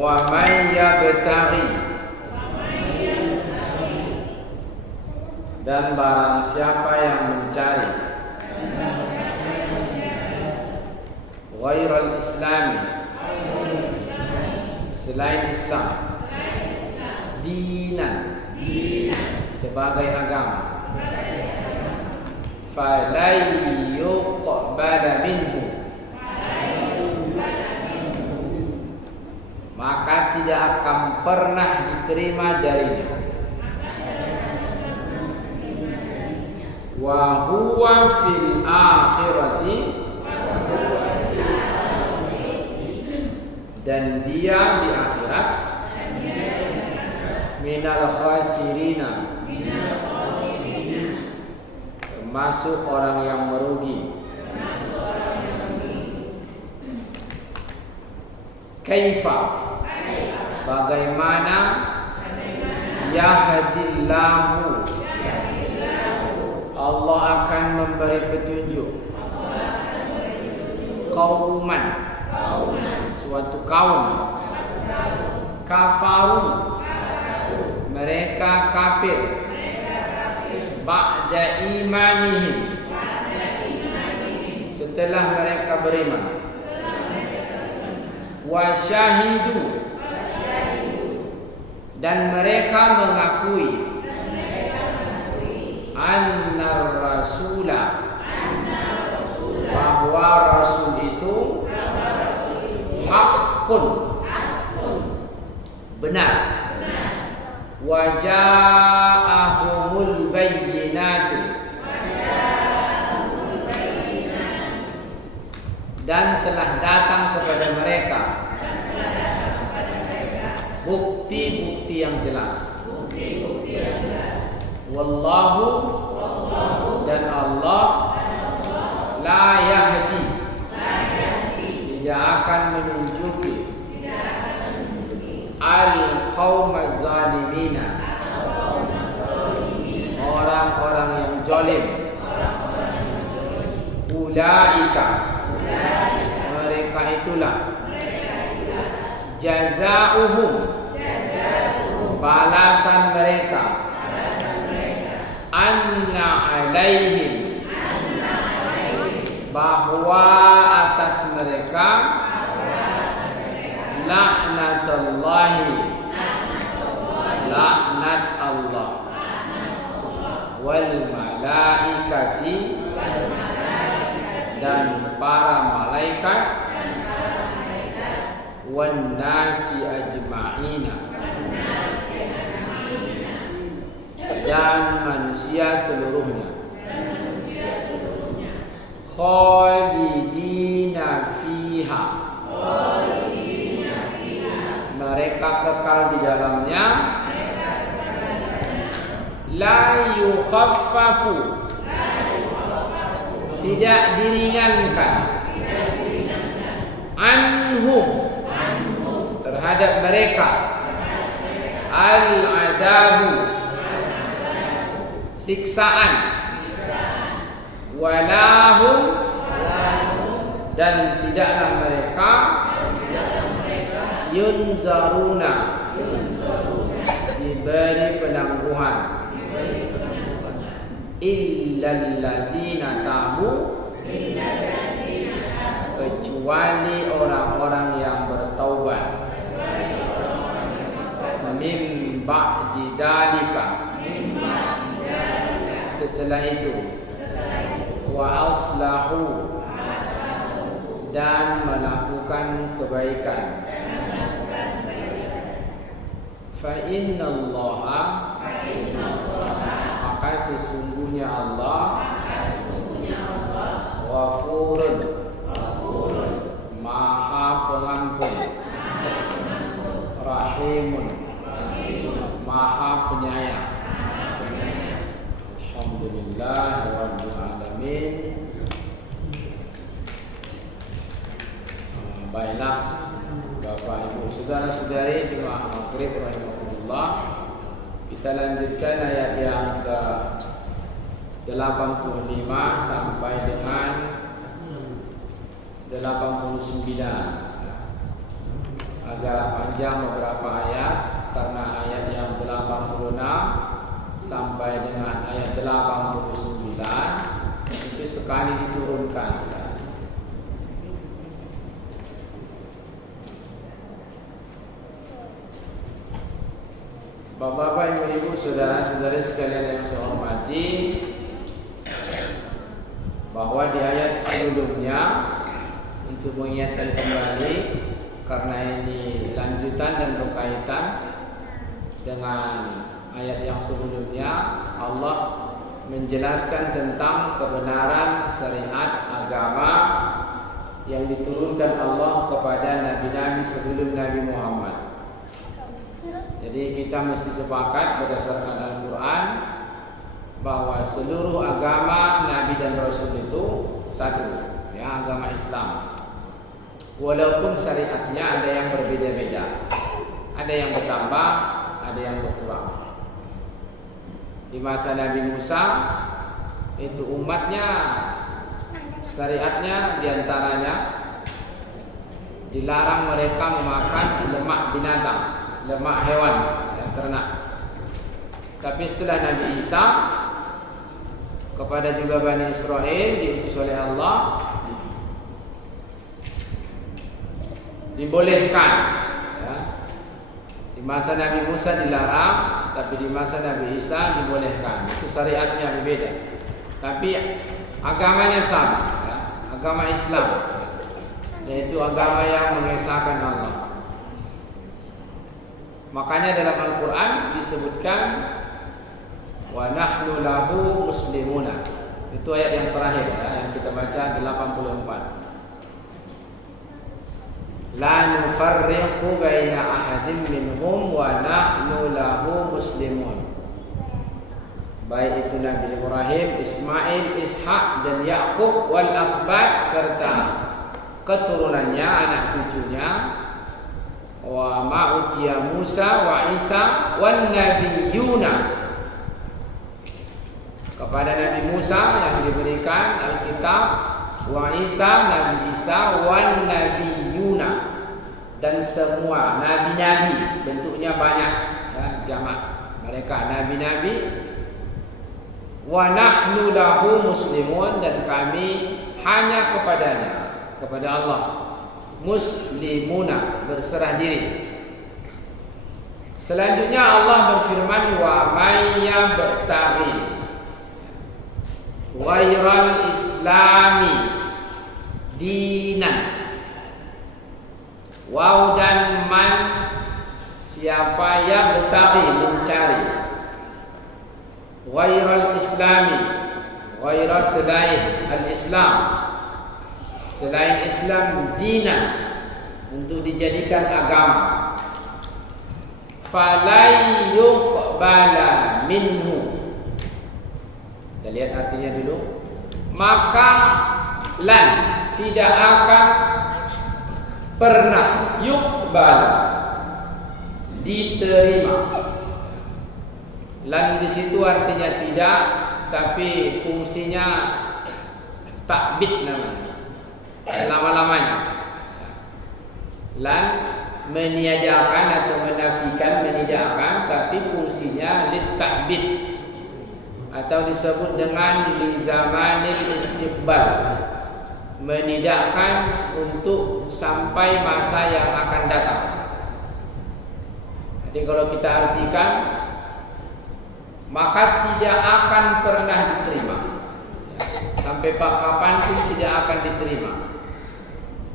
Wa man yabtaghi, dan barang siapa yang mencari ghairal islami, selain Islam, dinan, sebagai agama, falai yuqbala minhu, maka tidak akan pernah diterima darinya. Wa huwa fil akhirati, dan dia di akhirat minal khasirina, termasuk orang yang merugi. Kaifa, bagaimana yahdillahu, Allah akan memberi petunjuk qauman, suatu kaum, kafaru, mereka kafir, ba'da imanihim, setelah mereka beriman, wa syahidu, dan mereka mengakui anna rasula, bahwa rasul itu haqqun, benar, wa ja'ahumul bayyinatu, dan telah datang kepada mereka bukti-bukti yang jelas. Wallahu, dan Allah la yahdi, tidak akan menunjuki al-qaumaz zalimina, orang-orang yang zalim. Ulaika, mereka itulah, jazaohum, balasan mereka, anna alaihim, bahwa atas mereka, laknatullahi, laknat Allah, wal malaikati, dan para malaikat, wan nasi ajma'ina, dan manusia seluruhnya. Khalidina fiha, mereka kekal di dalamnya. La yukhaffafu, tidak diringankan, anhum, terhadap mereka, al-adabu, siksaan, walahum, dan tidaklah mereka, yunzaruna, diberi penangguhan, illal ladzina tabu, kecuali orang-orang yang bertaubat, min ba'di dzalika, setelah itu, wa aslahu, dan melakukan kebaikan. Fa innallaha, maka sesungguhnya Allah, ghafurun, Baiklah Bapak Ibu saudara-saudari jemaah maghrib rahimahullah, kita lanjutkan ayat yang ke 85 sampai dengan 89. Agak panjang beberapa ayat karena ayat yang 86 sampai dengan ayat 89 itu sekali diturunkan. Bapak-bapak, ibu-ibu, saudara-saudari sekalian yang saya hormati, bahwa di ayat sebelumnya untuk mengingatkan kembali karena ini lanjutan dan berkaitan dengan ayat yang sebelumnya, Allah menjelaskan tentang kebenaran syariat agama yang diturunkan Allah kepada nabi-nabi sebelum Nabi Muhammad. Jadi kita mesti sepakat berdasarkan Al-Quran bahwa seluruh agama Nabi dan Rasul itu satu, ya, agama Islam. Walaupun syariatnya ada yang berbeda-beda, ada yang bertambah, ada yang berkurang. Di masa Nabi Musa itu umatnya syariatnya diantaranya dilarang mereka memakan lemak binatang, lemak hewan yang ternak. Tapi setelah Nabi Isa kepada juga Bani Israel diutus oleh Allah, dibolehkan, ya. Di masa Nabi Musa dilarang, tapi di masa Nabi Isa dibolehkan. Itu syariatnya berbeda, tapi agamanya sama, ya. Agama Islam, yaitu agama yang mengesahkan Allah. Makanya dalam Al-Quran disebutkan wa nahnu lahu muslimuna. Itu ayat yang terakhir, ya, yang kita baca 84. La nufarriqu baina ahadin minhum wa nahnu lahu muslimun. Baik itu Nabi Ibrahim, Ismail, Ishak dan Yakub wal asbat serta keturunannya, anak cucunya, wa ma'utiya Musa wa Isa wan nabiyuna. Kepada Nabi Musa yang diberikan Alkitab, wa Isa, Nabi Isa, wan nabiyuna, dan semua nabi-nabi, bentuknya banyak, ya, jamak mereka nabi-nabi. Wa nahnu lahu muslimun, dan kami hanya kepadanya, kepada Allah, muslimuna, berserah diri. Selanjutnya Allah berfirman, wa may yabtaghi ghairal islami dinan. Waw dan man, siapa yang bertaghi, mencari, ghairal islami, ghairal selain al-islam, selain Islam, dinan, untuk dijadikan agama, falai yuqbala minhu. Kita lihat artinya dulu. Maka lan, tidak akan pernah, yuqbal, diterima. Lan di situ artinya tidak, tapi fungsinya takbid namanya, lama-lamanya. Lan meniadakan atau menafikan, menidakkan, tapi fungsinya litakbid, atau disebut dengan li zamanil istiqbal, menidakkan untuk sampai masa yang akan datang. Jadi kalau kita artikan, maka tidak akan pernah diterima, sampai kapanpun tidak akan diterima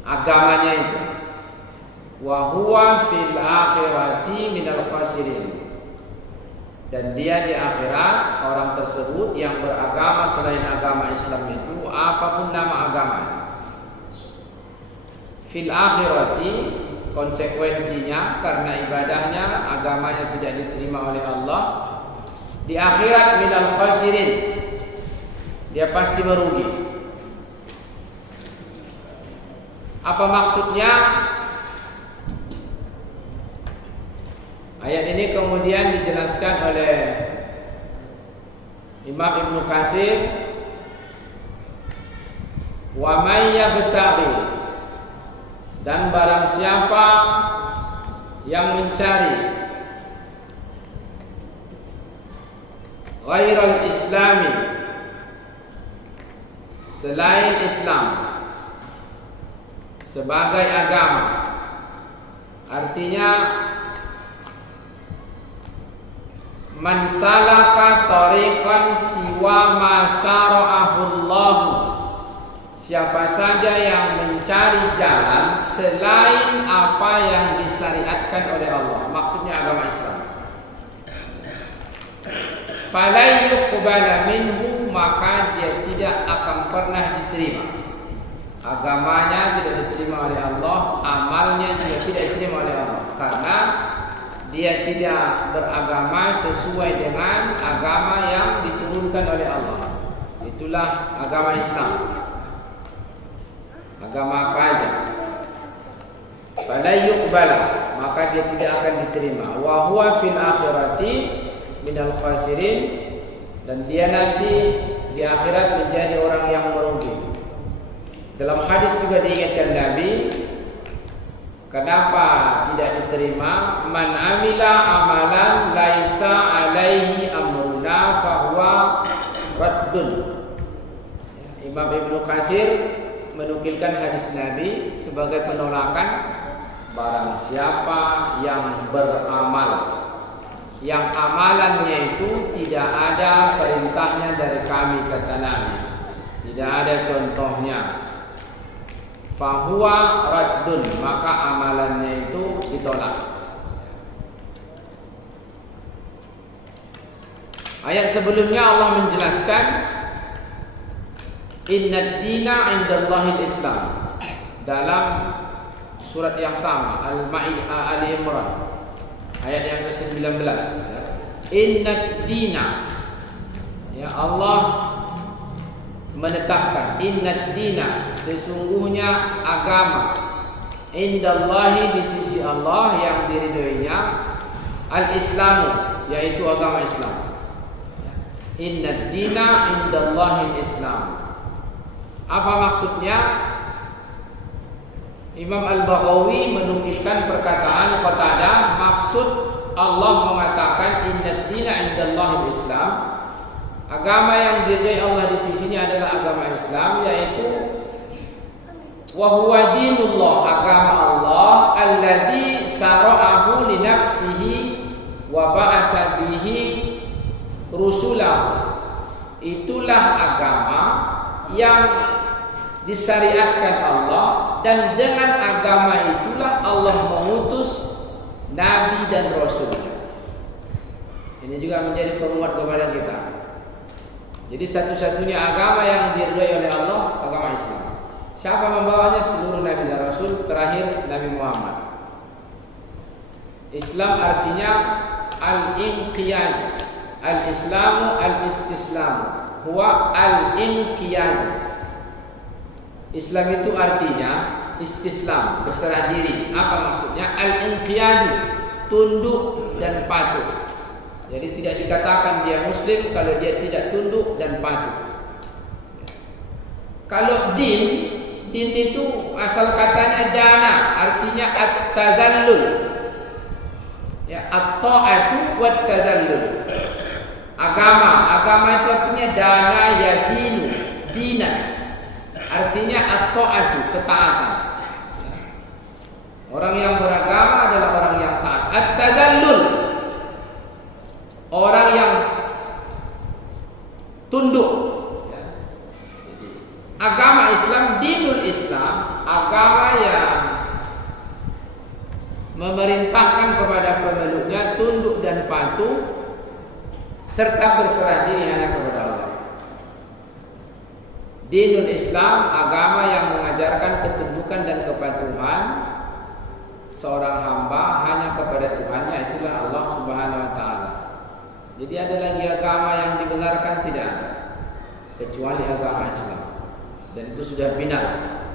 agamanya itu. Wa huwa fil akhirati minal khasirin, dan dia di akhirat, orang tersebut yang beragama selain agama Islam itu, apapun nama agamanya, fil akhirati, konsekuensinya karena ibadahnya, agamanya tidak diterima oleh Allah, di akhirat minal khasirin, dia pasti merugi. Apa maksudnya? Ayat ini kemudian dijelaskan oleh Imam Ibnu Katsir, wa may yabtaghi, dan barang siapa yang mencari ghairal islami, selain Islam sebagai agama, artinya man salaka tariqan siwa ma syara'ahu Allah, siapa saja yang mencari jalan selain apa yang disyariatkan oleh Allah, maksudnya agama Islam, falai yuqbala minhu, maka dia tidak akan pernah diterima. Agamanya tidak diterima oleh Allah, amalnya juga tidak diterima oleh Allah, karena dia tidak beragama sesuai dengan agama yang diturunkan oleh Allah. Itulah agama Islam. Agama apa aja? Fala yuqbala, maka dia tidak akan diterima. Wa huwa fil akhirati minal khasirin, dan dia nanti di akhirat menjadi orang yang merugi. Dalam hadis juga diingatkan Nabi, kenapa tidak diterima? Man amila amalan laisa alaihi amruna fahuwa raddun. Imam Ibnu Katsir menukilkan hadis Nabi sebagai penolakan, barang siapa yang beramal yang amalannya itu tidak ada perintahnya dari kami, kata Nabi, tidak ada contohnya, fahuwa raddun, maka amalannya itu ditolak. Ayat sebelumnya Allah menjelaskan innad dina indallahil Islam, dalam surat yang sama, Al-Maidah, Ali Imran, ayat yang ke-19. Innad dina, ya Allah menetapkan, innad dina, sesungguhnya agama, indallahi, di sisi Allah yang diridhoinya, al-Islamu, yaitu agama Islam. Innad dina indallahi al-Islam. Apa maksudnya? Imam Al-Baghawi menukilkan perkataan Qatadah, maksud Allah mengatakan innad dina indallahi al-Islam, agama yang diridhai Allah di sisinya adalah agama Islam, yaitu wa huwa dinullah, agama Allah, alladzi sara'ahu li nafsihi wa ba'asa bihi rusulahu. Itulah agama yang disyariatkan Allah, dan dengan agama itulah Allah mengutus nabi dan rasulnya. Ini juga menjadi penguat kepada kita. Jadi satu-satunya agama yang diridhai oleh Allah, agama Islam. Siapa membawanya? Seluruh nabi dan rasul, terakhir Nabi Muhammad. Islam artinya al-inqiyad, al-islamu al-istislam, huwa al-inqiyad. Islam itu artinya istislam, berserah diri. Apa maksudnya? Al-inqiyad, tunduk dan patuh. Jadi tidak dikatakan dia muslim kalau dia tidak tunduk dan patuh. Kalau din itu asal katanya dana, artinya at-tazallul. Ya, at-ta'atu wat-tazallul. Agama itu artinya dana, ya dinu, dinan. Artinya at-ta'atu, ketaatan. Orang yang beragama adalah orang yang taat. At-tazallul, orang yang tunduk. Jadi, agama Islam, dinul Islam, agama yang memerintahkan kepada pemeluknya tunduk dan patuh serta berserah diri hanya kepada Allah. Dinul Islam, agama yang mengajarkan ketundukan dan kepatuhan seorang hamba hanya kepada Tuhannya, itulah Allah Subhanahu wa taala. Jadi ada lagi agama yang dibenarkan? Tidak ada, kecuali agama Islam, dan itu sudah final,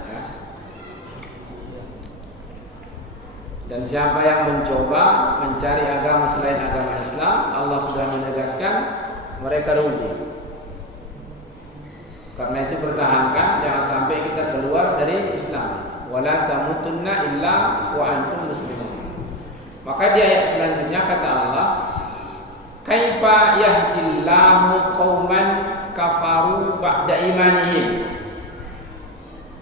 ya. Dan siapa yang mencoba mencari agama selain agama Islam, Allah sudah menegaskan mereka rugi. Karena itu pertahankan, jangan sampai kita keluar dari Islam. Wala tamutunna illa wa antum muslimun. Maka di ayat selanjutnya kata Allah, kaifa yahdillahu qauman kafaru ba'da imanihim.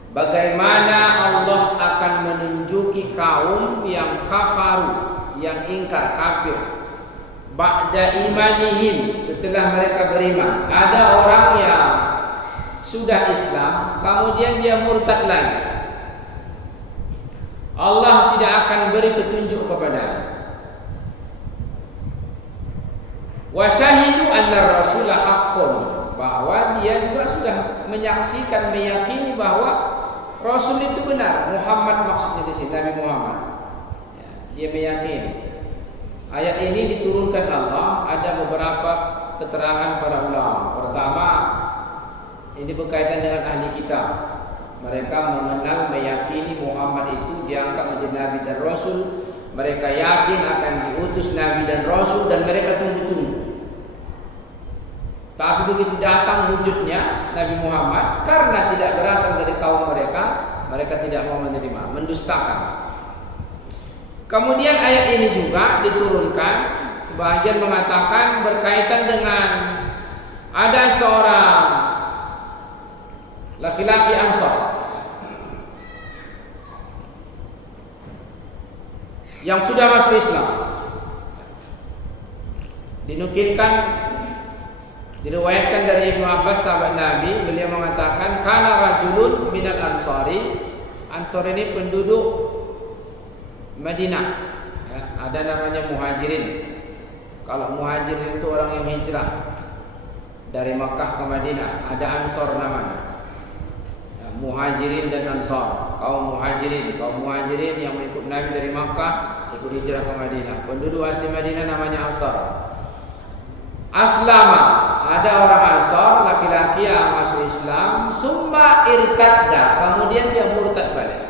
Bagaimana Allah akan menunjuki kaum yang kafaru, yang ingkar kafir, ba'da imanihim, setelah mereka beriman. Ada orang yang sudah Islam kemudian dia murtad lagi, Allah tidak akan beri petunjuk kepadanya. Wa syahidu anna rasula haqqun, bahwa dia juga sudah menyaksikan, meyakini bahwa Rasul itu benar. Muhammad maksudnya di sini Nabi Muhammad. Ya, dia meyakini. Ayat ini diturunkan Allah, ada beberapa keterangan para ulama. Pertama, ini berkaitan dengan ahli kitab. Mereka mengenal, meyakini Muhammad itu diangkat menjadi Nabi dan Rasul. Mereka yakin akan diutus Nabi dan Rasul, dan mereka tunggu-tunggu. Tapi begitu datang wujudnya Nabi Muhammad, karena tidak berasal dari kaum mereka, mereka tidak mau menerima, mendustakan. Kemudian ayat ini juga diturunkan, sebagian mengatakan berkaitan dengan ada seorang laki-laki Ansor yang sudah masuk Islam. Dinukilkan, diriwayatkan dari Ibnu Abbas sahabat Nabi, beliau mengatakan kana rajulun minal ansari. Ansor ini penduduk Madinah, ya, ada namanya muhajirin. Kalau muhajirin itu orang yang hijrah dari Makkah ke Madinah, ada Ansor namanya, ya, muhajirin dan Ansor. Kaum muhajirin yang mengikut Nabi dari Makkah, ikut hijrah ke Madinah. Penduduk asli Madinah namanya Ansor. Aslama, ada orang Ansor laki-laki yang masuk Islam, summa irtadda, kemudian dia murtad balik.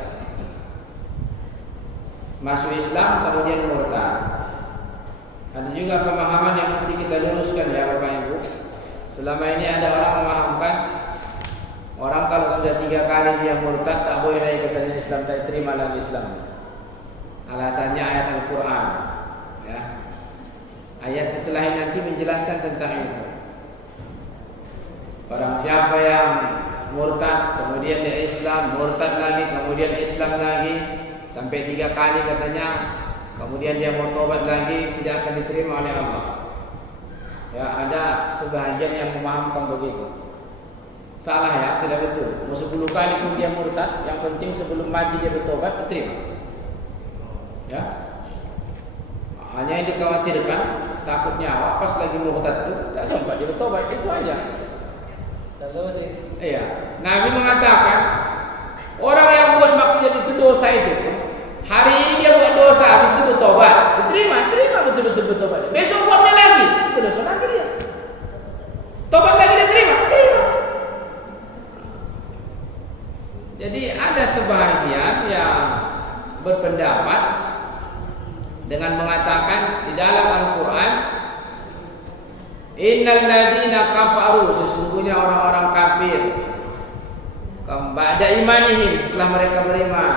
Masuk Islam kemudian murtad. Ada juga pemahaman yang mesti kita luruskan ya Bapak Ibu. Selama ini ada orang memahamkan orang kalau sudah 3 kali dia murtad tak boleh lagi katanya Islam, tak terima lagi Islam. Alasannya ayat Al-Quran, ya. Ayat setelah ini nanti menjelaskan tentang itu. Barang siapa yang murtad kemudian dia Islam, murtad lagi kemudian Islam lagi sampai 3 kali katanya, kemudian dia mau tobat lagi, tidak akan diterima oleh Allah. Ya, ada sebahagian yang memahamkan begitu. Salah ya, tidak betul. Mau 10 kali pun dia murtad, yang penting sebelum mati dia bertobat, diterima. Ya. Hanya yang dikhawatirkan takut nyawa pas lagi murtad itu tak sempat dia bertobat, itu aja. Iya. Nabi mengatakan orang yang buat maksiat itu, dosa itu, hari ini dia buat dosa, habis itu bertobat, terima betul-betul bertobat. Besok buatnya lagi, berdosa lagi dia. Tobat lagi dia terima. Jadi ada sebahagian yang berpendapat dengan mengatakan di dalam Al-Quran, innal ladina kafaru, sesungguhnya orang-orang kafir, ba'da imanihim, setelah mereka beriman,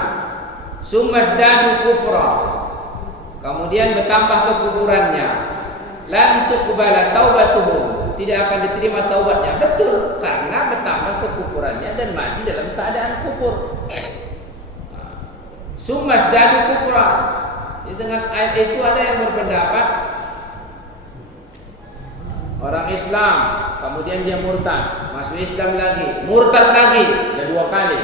summasdadu kufra, kemudian bertambah kekufurannya, lan tuqbala taubatuhum, tidak akan diterima taubatnya. Betul, karena bertambah kekufurannya dan mati dalam keadaan kufur. Summasdadu kufra. Dengan ayat itu ada yang berpendapat orang Islam kemudian dia murtad, masuk Islam lagi, murtad lagi, ya 2 kali.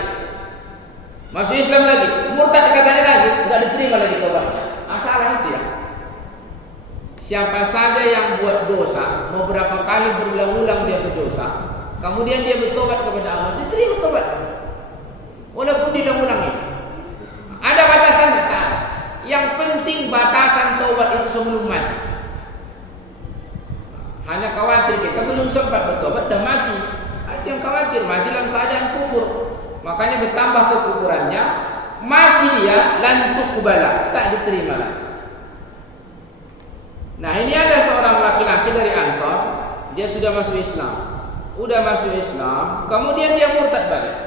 Masuk Islam lagi, murtad katanya lagi, enggak diterima lagi tobatnya. Masalah itu ya. Siapa saja yang buat dosa beberapa kali berulang-ulang dia berdosa, kemudian dia bertobat kepada Allah, diterima tobatnya. Walaupun diulang-ulangi. Ada batasannya, tak? Yang penting batasan taubat itu sebelum mati. Hanya khawatir kita belum sempat bertobat dan mati. Itu yang khawatir, mati dalam keadaan kufur. Makanya bertambah kekufurannya mati dia lan tuqbala, tak diterima lah. Nah, ini ada seorang laki-laki dari Ansar, dia sudah masuk Islam. Udah masuk Islam, kemudian dia murtad balik.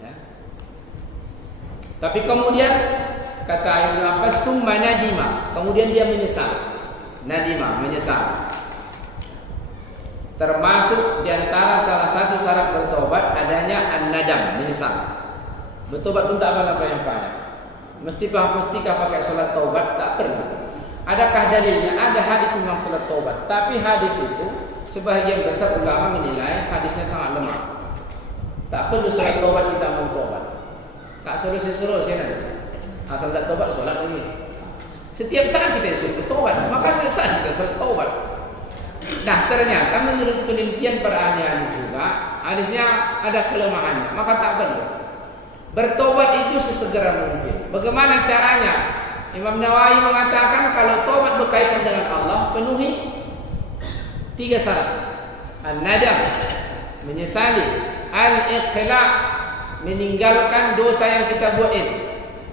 Ya. Tapi kemudian kata Ibnu Abbas, summa nadima, kemudian dia menyesal. Nadima, menyesal. Termasuk diantara salah satu syarat bertobat adanya an-nadam, menyesal. Bertobat pun tak apa-apa yang payah. Mestikah pakai salat taubat? Tak perlu. Adakah dalilnya? Ada hadis memang salat taubat, tapi hadis itu sebahagian besar ulama menilai hadisnya sangat lemah. Tak perlu salat taubat kita mau taubat. Tak solusi nanti. Asal tak taubat solat lagi. Setiap saat kita suruh bertobat, maka setiap saat kita salat taubat. Nah, ternyata menurut penelitian para ahli hadis juga, hadisnya ada kelemahannya, maka tak perlu. Bertobat itu sesegera mungkin. Bagaimana caranya? Imam Nawawi mengatakan kalau tobat berkaitan dengan Allah, penuhi 3 syarat. An-nadam, menyesali. Al-iqla', meninggalkan dosa yang kita buat itu.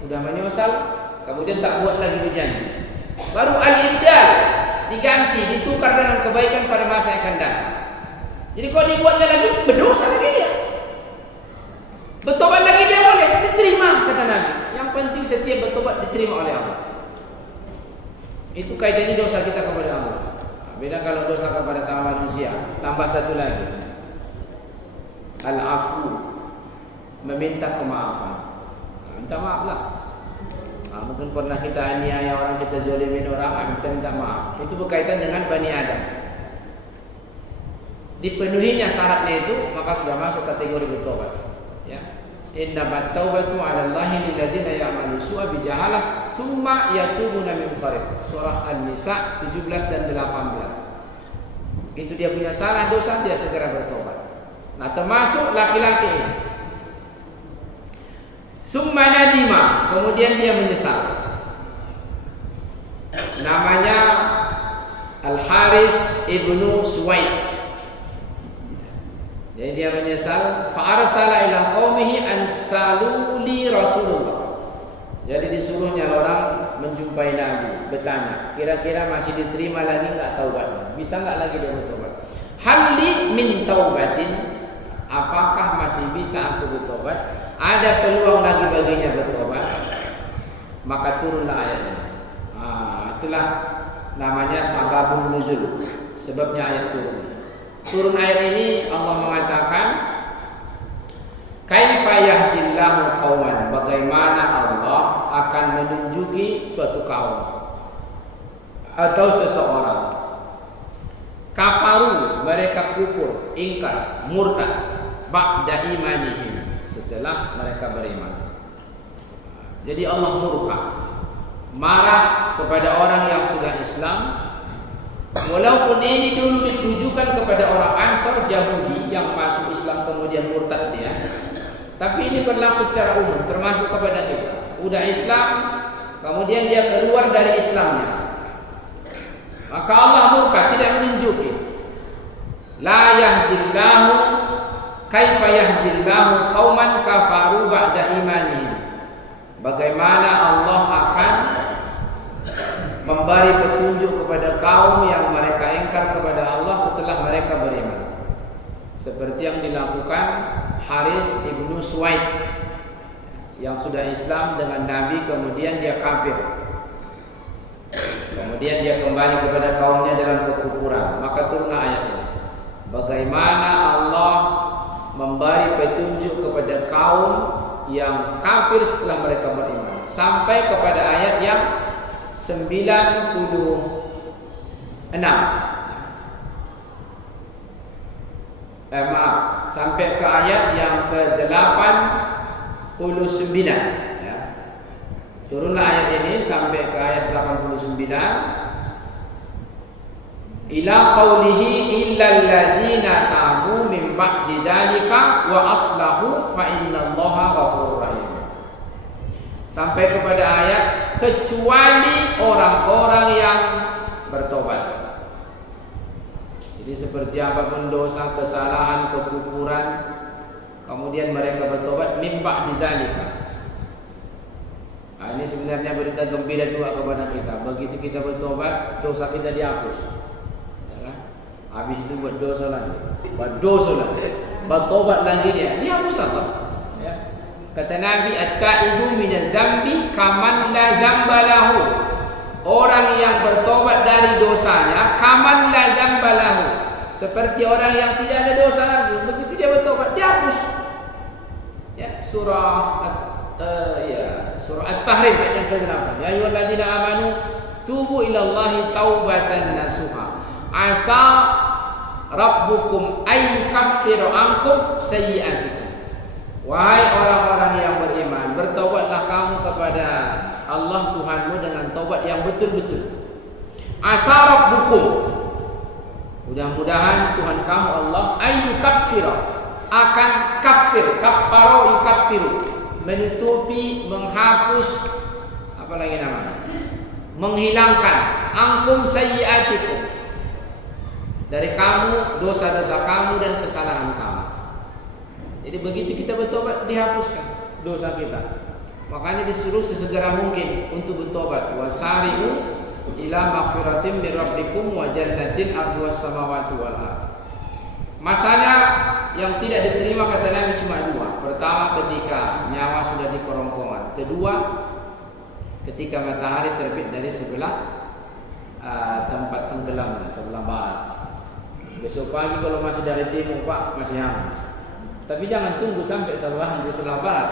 Sudah menyesal, kemudian tak buat lagi berjanji. Baru al-ibdal, diganti, ditukar dengan kebaikan pada masa yang akan datang. Jadi kalau dibuatnya lagi, berdosa lagi dia. Bertobat lagi dia boleh, diterima kata Nabi. Yang penting setiap bertobat diterima oleh Allah. Itu kaitannya dosa kita kepada Allah. Beda kalau dosa kepada sama manusia. Tambah satu lagi, al-afu, meminta kemaafan. Minta maaf lah. Mungkin pernah kita aniaya orang, kita zalimin orang, kita minta maaf. Itu berkaitan dengan Bani Adam. Dipenuhinya syaratnya itu, maka sudah masuk kategori bertobat. Ya. Innamat taubatu 'ala Allahi lil ladzina ya'malu su'a bi jahalah tsumma yatubuna min qarib. Surah An-Nisa 17 dan 18. Itu dia punya salah dosa, dia segera bertobat. Nah, termasuk laki-laki ini. Summa nadima, kemudian dia menyesal. Namanya Al-Haris ibnu Suwaid. Jadi dia menyesal. Fa arsala ila qaumihi an saluli Rasulullah. Jadi disuruhnya orang menjumpai Nabi, bertanya, kira-kira masih diterima lagi enggak taubatnya? Bisa enggak lagi dia bertobat? Halli min taubatin, apakah masih bisa aku bertobat? Ada peluang lagi baginya bertobat? Maka turunlah ayat ini. Itulah namanya sababun nuzul, sebabnya ayat turun. Turun ayat ini Allah mengatakan, kaifa yahdillahu qauman, bagaimana Allah akan menunjuki suatu kaum atau seseorang. Kafaru, mereka kufur, ingkar, murtad, ba'da imanihim, setelah mereka beriman. Jadi Allah murka, marah kepada orang yang sudah Islam. Walaupun ini dulu ditujukan kepada orang Ansar Yahudi yang masuk Islam kemudian murtad dia, tapi ini berlaku secara umum, termasuk kepada kita. Udah Islam, kemudian dia keluar dari Islamnya, maka Allah murka, tidak menunjuki. La yahdillahu kaifa yahdillahu qauman kafaru ba'da imanihim. Bagaimana Allah akan memberi petunjuk kepada kaum yang mereka ingkar kepada Allah setelah mereka beriman, seperti yang dilakukan Haris ibnu Suwaid yang sudah Islam dengan Nabi, kemudian dia kafir, kemudian dia kembali kepada kaumnya dalam kekufuran. Maka turunlah ayat ini, bagaimana Allah memberi petunjuk kepada kaum yang kafir setelah mereka beriman, sampai kepada ayat yang 96. Sampai ke ayat yang ke-89 ya. Turunlah ayat ini sampai ke ayat 89. Ila qaulihi illal ladzina tabu min ba'di dzalika wa aslahu fa innallaha ghafurur rahim. Sampai kepada ayat kecuali orang-orang yang bertobat. Jadi seperti apapun dosa, kesalahan, kekufuran, kemudian mereka bertobat mimba di dzalika, ini sebenarnya berita gembira juga kepada kita. Begitu kita bertobat, dosa kita dihapus. Ya kan? Habis itu buat dosa lagi, bertobat lagi dia, dihapus Allah. Ya. Kata Nabi, at-taibu minaz zambi kaman la zamba lahu. Orang yang bertobat dari dosanya kaman la zamba lahu, seperti orang yang tidak ada dosa lagi. Begitu dia bertobat, dihapus. Ya, surah At-Tahrim ayat yang ke-8. Ya ayyuhalladzina amanu tubu ilallahi taubatan nasuha. Asa rabbukum ayyukaffira ankum sayyi'atikum. Wahai orang-orang yang beriman, bertobatlah kamu kepada Allah Tuhanmu dengan taubat yang betul-betul. Asa rabbukum, mudah-mudahan Tuhan kamu Allah ayyukaffira, akan kafir, kaffaro yukaffiru, menutupi, menghapus, apa lagi namanya, menghilangkan, angkum sayyi'atikum, dari kamu, dosa-dosa kamu dan kesalahan kamu. Jadi begitu kita bertobat, dihapuskan dosa kita. Makanya disuruh sesegera mungkin untuk bertobat. Wasari'u ila maghfiratin min rabbikum wa jannatin arduhas samawati wal ardh. Masanya yang tidak diterima kata Nabi cuma dua. Pertama, ketika nyawa sudah di kerongkongan. Kedua, ketika matahari terbit dari sebelah tempat tenggelam, sebelah barat. Besok pagi kalau masih dari timur, Pak, masih hangat. Tapi jangan tunggu sampai sebelah barat.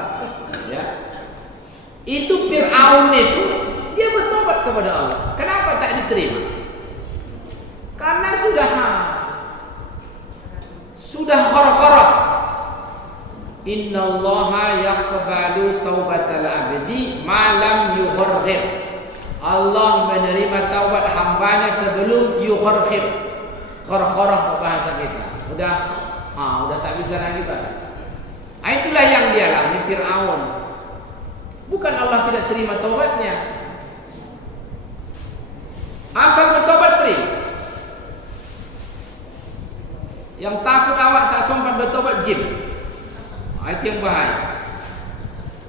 Ya. Itu Fir'aun itu, dia bertobat kepada Allah. Kenapa tak diterima? Karena sudah khara-khara. Innallaha yaqbalu taubatal abdi ma lam yugharghir. Allah menerima taubat hambanya sebelum yugharghir. Khara-khara bahasa kita. Udah tak bisa lagi Pak. Itulah yang dia alami Fir'aun. Bukan Allah tidak terima taubatnya. Asal bertobat terima. Yang takut awak tak sempat bertobat jin. Itu yang bahaya.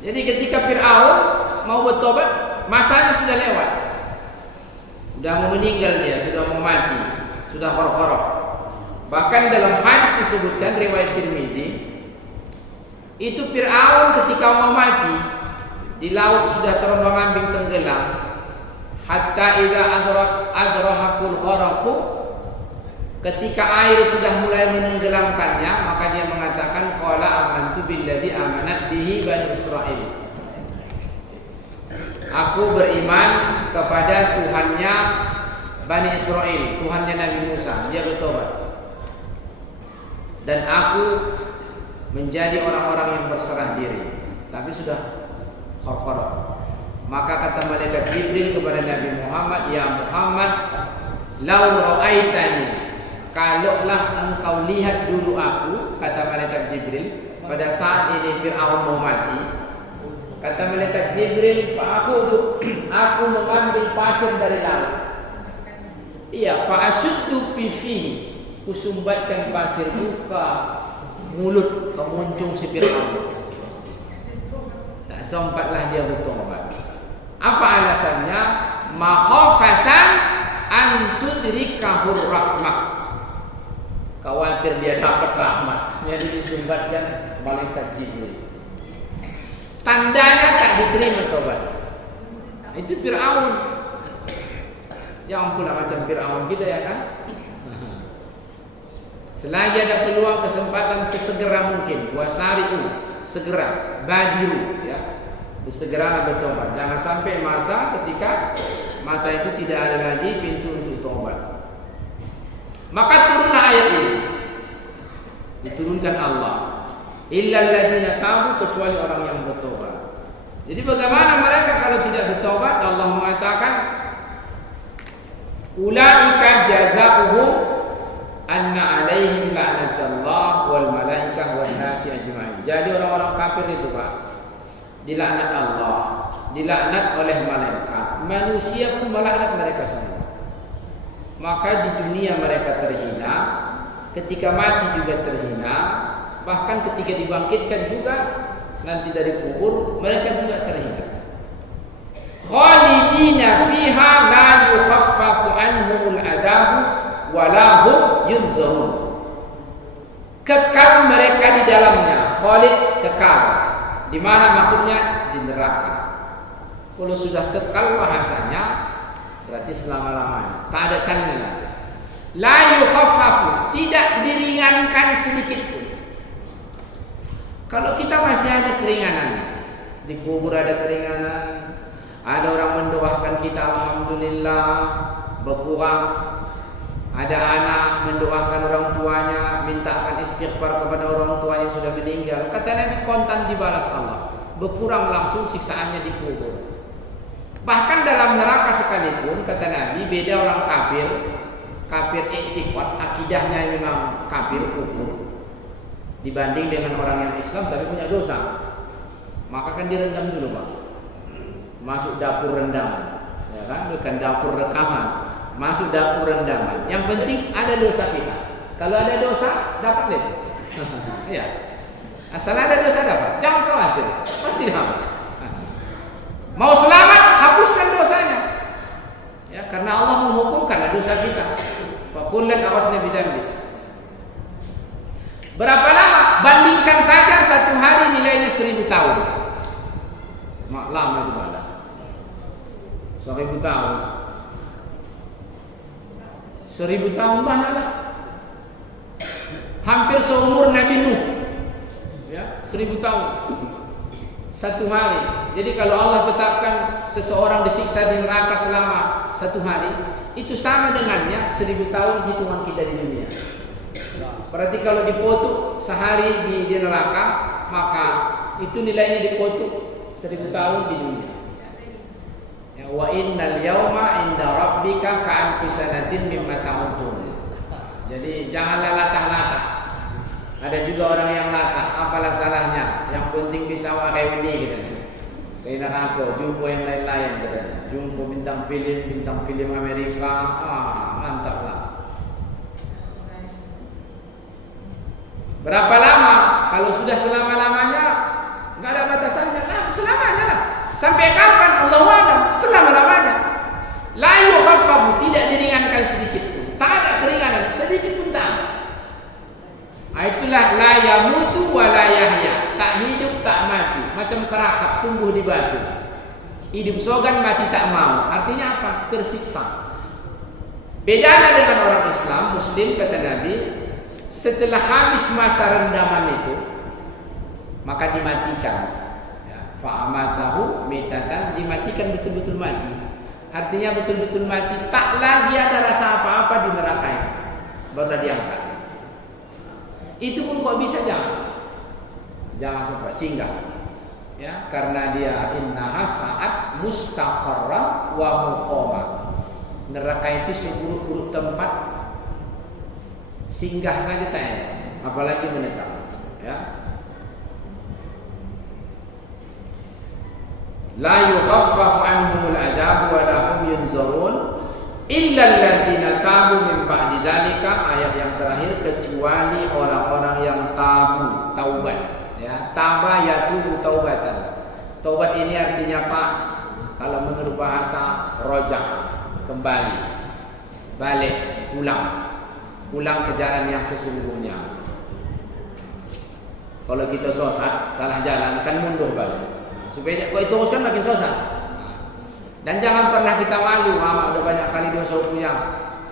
Jadi ketika Fir'aun mau bertobat, masanya sudah lewat. Sudah mau meninggal dia, sudah mau mati, sudah khor-khorok. Bahkan dalam hadis disebutkan riwayat Tirmizi, itu Fir'aun ketika mau mati di laut sudah terombang-ambing tenggelam, hatta idza adrahakul gharaqu, ketika air sudah mulai menenggelamkannya, maka dia mengatakan qala amantu billadzi amanat bihi bani Israil. Aku beriman kepada Tuhannya Bani Israel, Tuhannya Nabi Musa. Dia bertobat. Dan aku menjadi orang-orang yang berserah diri. Tapi sudah khor-khor. Maka kata malaikat Jibril kepada Nabi Muhammad, ya Muhammad, lau ra'aitani, kalaulah engkau lihat dulu aku, kata malaikat Jibril, pada saat ini Fir'aun mau mati. Kata malaikat Jibril, aku mengambil pasir dari laut. Iya, fa'asuddu fihi, kusumbatkan pasir buka mulut kemuncung si Fir'aun. Tak sempatlah dia bertobat. Apa alasannya? Makhafatan an tudrikahur rahmah. Khawatir dia dapat rahmat. Jadi disumbatkan malaikat Jibril. Tandanya tak diterima tobat. Itu Fir'aun. Ya ampun, macam Fir'aun kita ya kan. Selagi ada peluang kesempatan sesegera mungkin, wasari'u, segera, badiru ya. Bersegeralah bertobat. Jangan sampai ketika masa itu tidak ada lagi pintu untuk tobat. Maka turunlah ayat ini. Diturunkan Allah. Illal ladzina tabu, kecuali orang yang bertobat. Jadi bagaimana mereka kalau tidak bertobat? Allah mengatakan ulaika jazaohum anna alaihim la'natullah wal malaikah wan nasi ajma'in. Jadi orang-orang kafir itu Pak, dilaknat Allah, dilaknat oleh malaikat, manusia pun melaknat mereka semua. Maka di dunia mereka terhina, ketika mati juga terhina, bahkan ketika dibangkitkan juga nanti dari kubur mereka juga terhina. fiha la yukhaffafu anhumul adabu wa la hum yunzarun. Kekal mereka di dalamnya, khalid, kekal. Di mana maksudnya? Di neraka. Kalau sudah kekal bahasanya berarti selama-lamanya, tak ada canda. La yukhaffafu, tidak diringankan sedikit pun. Kalau kita masih ada keringanan, di kubur ada keringanan, ada orang mendoakan kita alhamdulillah berkurang, ada anak mendoakan orang tuanya, mintakan istighfar kepada orang tuanya yang sudah meninggal, kata Nabi kontan dibalas Allah, berkurang langsung siksaannya di kubur. Bahkan dalam neraka sekalipun, kata Nabi, beda orang kafir i'tiqad, akidahnya memang kafir kufur, dibanding dengan orang yang Islam tapi punya dosa, maka kan direndam dulu Pak. Masuk dapur rendaman, ya kan? Bukan dapur rekaman, masuk dapur rendaman. Yang penting ada dosa kita. Kalau ada dosa dapat lihat. Iya. Asal ada dosa dapat. Jangan khawatir, pasti dapat. Mau selamat, hapuskan dosanya. Ya, karena Allah menghukumkan dosa kita. Fa kullan awasna bidzambi. Berapa lama? Bandingkan saja satu hari nilainya 1000 tahun. Mak lama itu ada. 1000 tahun. 1000 tahun banyaklah. Hampir seumur Nabi Nuh. Ya, 1000 tahun. Satu hari. Jadi kalau Allah tetapkan seseorang disiksa di neraka selama 1 hari, itu sama dengannya 1000 tahun hitungan kita di dunia. Berarti kalau dipotong sehari di neraka, maka itu nilainya dipotong 1000 tahun di dunia. Ya, wa innal yauma inda rabbika ka'alfi sanatin mimma ta'udun. Jadi janganlah latah-latah. Ada juga orang yang latah, apalah salahnya? Yang penting bisa wakai ini gitu. Kayak aku jumpa yang lain-lain gitu. Jumpa bintang film Amerika, mantap lah. Berapa lama? Kalau sudah selama-lamanya, nggak ada batasannya. Nah, selamanya lah. Sampai kapan? Allahu a'lam. Selama-lamanya. La yukhaffafu, tidak diringankan sedikit pun. Tak ada keringanan sedikit pun tak. Itulah la yamutu wa la yahya. Tak hidup, tak mati. Macam kerakap tumbuh di batu. Hidup sogan, mati tak mau. Artinya apa? Tersiksa. Bedanya dengan orang Islam, Muslim, kata Nabi, setelah habis masa rendaman itu, maka dimatikan. Ya, fa'amatahu mitatan, dimatikan betul-betul mati. Artinya betul-betul mati, tak lagi ada rasa apa-apa di neraka itu. Baru diangkat. Itu pun kok bisa jangan sampai singgah. Ya, karena dia innaha sa'at mustaqarran wa muqama. Neraka itu seburuk-buruk tempat, singgah saja tak enak, apalagi menetap. Ya. La yukhaffaf anhumul adab wa la hum yunzarun illa alladziina tabu min ba'di dzalika. Ayat yang terakhir, kecuali orang-orang yang tabu, taubat. Ya, taba yatubu taubatan. Taubat ini artinya Pak, kalau menurut bahasa roja, kembali, balik, pulang ke jalan yang sesungguhnya. Kalau kita sesat, salah jalan, kan mundur balik. Supaya kau teruskan makin sesat. Dan jangan pernah kita malu, mama udah banyak kali dosa punya,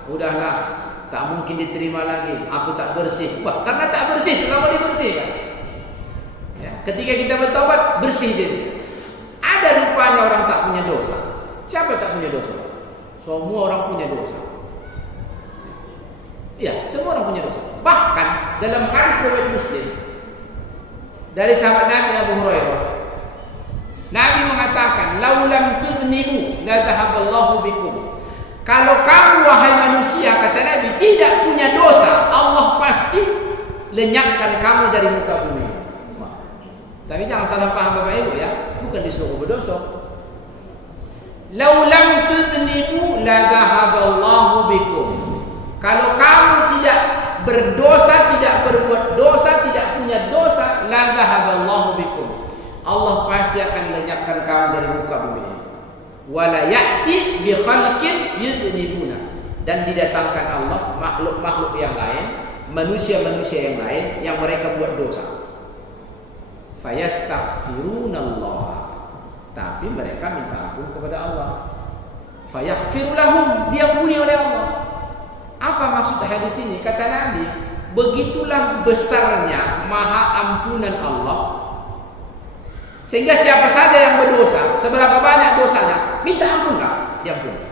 udahlah, tak mungkin diterima lagi. Aku tak bersih. Wah, karena tak bersih, lama dibersihkan. Ya, ketika kita bertobat, bersih diri. Ada rupanya orang tak punya dosa. Siapa tak punya dosa? Semua orang punya dosa. Iya, semua orang punya dosa. Bahkan dalam hadis riwayat Muslim dari sahabat Nabi Abu Hurairah, Nabi mengatakan, "Laulam tudnibu la dhahaballahu bikum." Kalau kamu wahai manusia, kata Nabi, tidak punya dosa, Allah pasti lenyapkan kamu dari muka bumi. Tapi jangan salah paham Bapak Ibu ya, bukan disuruh berdosa. Laulam tudnibu la dhahaballahu bikum. Kalau kamu tidak berdosa, tidak berbuat dosa, tidak punya dosa, la dhahaballahu bikum. Allah pasti akan lenyapkan kamu dari muka bumi. wala ya'ti bi khalqin yudnibuna, dan didatangkan Allah makhluk-makhluk yang lain, manusia-manusia yang lain yang mereka buat dosa. Fayastaghfirunallah, tapi mereka minta ampun kepada Allah. Fayaghfiru lahum, diampuni oleh Allah. Apa maksud hadis ini? Kata Nabi, begitulah besarnya maha ampunan Allah, sehingga siapa saja yang berdosa, seberapa banyak dosanya, minta ampunlah, diampuni.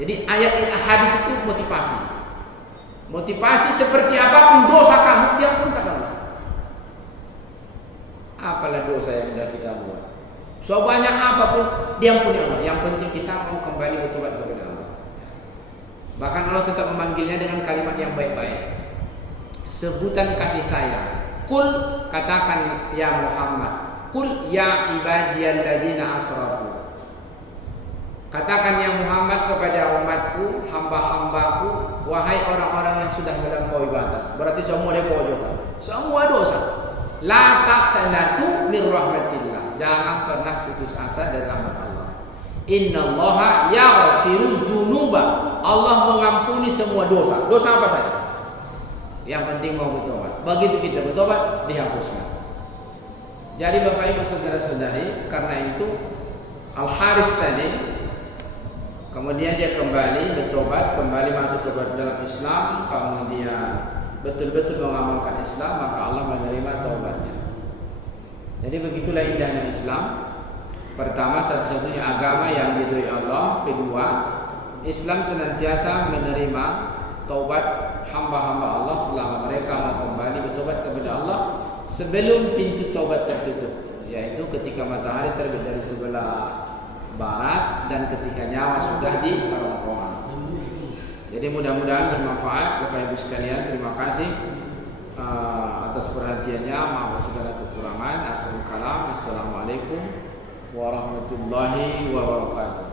Jadi ayat hadis itu motivasi seperti apapun dosa kamu, diampunkan Allah. Apalah dosa yang sudah kita buat, sebanyak apapun diampuni Allah. Yang penting kita mau kembali bertobat kepada Allah. Bahkan Allah tetap memanggilnya dengan kalimat yang baik-baik, sebutan kasih sayang. Qul, katakan ya Muhammad, qul ya ibadiyalladzina asrafu, katakan ya Muhammad kepada umatku, hamba-hambaku, wahai orang-orang yang sudah melampaui batas. Berarti semua dipojokan, semua dosa. La taqnatu min rahmatillah, jangan pernah putus asa dari rahmat Allah. Innallaha yaghfiru dzunuba, Allah mengampuni semua dosa. Dosa apa saja, yang penting mau bertobat. Begitu kita bertobat, dihapuskan. Jadi Bapak Ibu saudara-saudari, karena itu Al-Haris tadi, kemudian dia kembali bertobat, kembali masuk ke dalam Islam, kemudian betul-betul mengamalkan Islam, maka Allah menerima taubatnya. Jadi begitulah indahnya Islam. Pertama, satu-satunya agama yang diridhoi Allah. Kedua, Islam senantiasa menerima taubat hamba-hamba Allah selama mereka mau kembali bertobat kepada Allah sebelum pintu taubat tertutup, yaitu ketika matahari terbit dari sebelah barat dan ketika nyawa sudah di kerongkongan. Jadi mudah-mudahan bermanfaat Bapak Ibu sekalian. Terima kasih atas perhatiannya. Maaf segala kekurangan. Akhirul kalam. Assalamualaikum warahmatullahi wabarakatuh.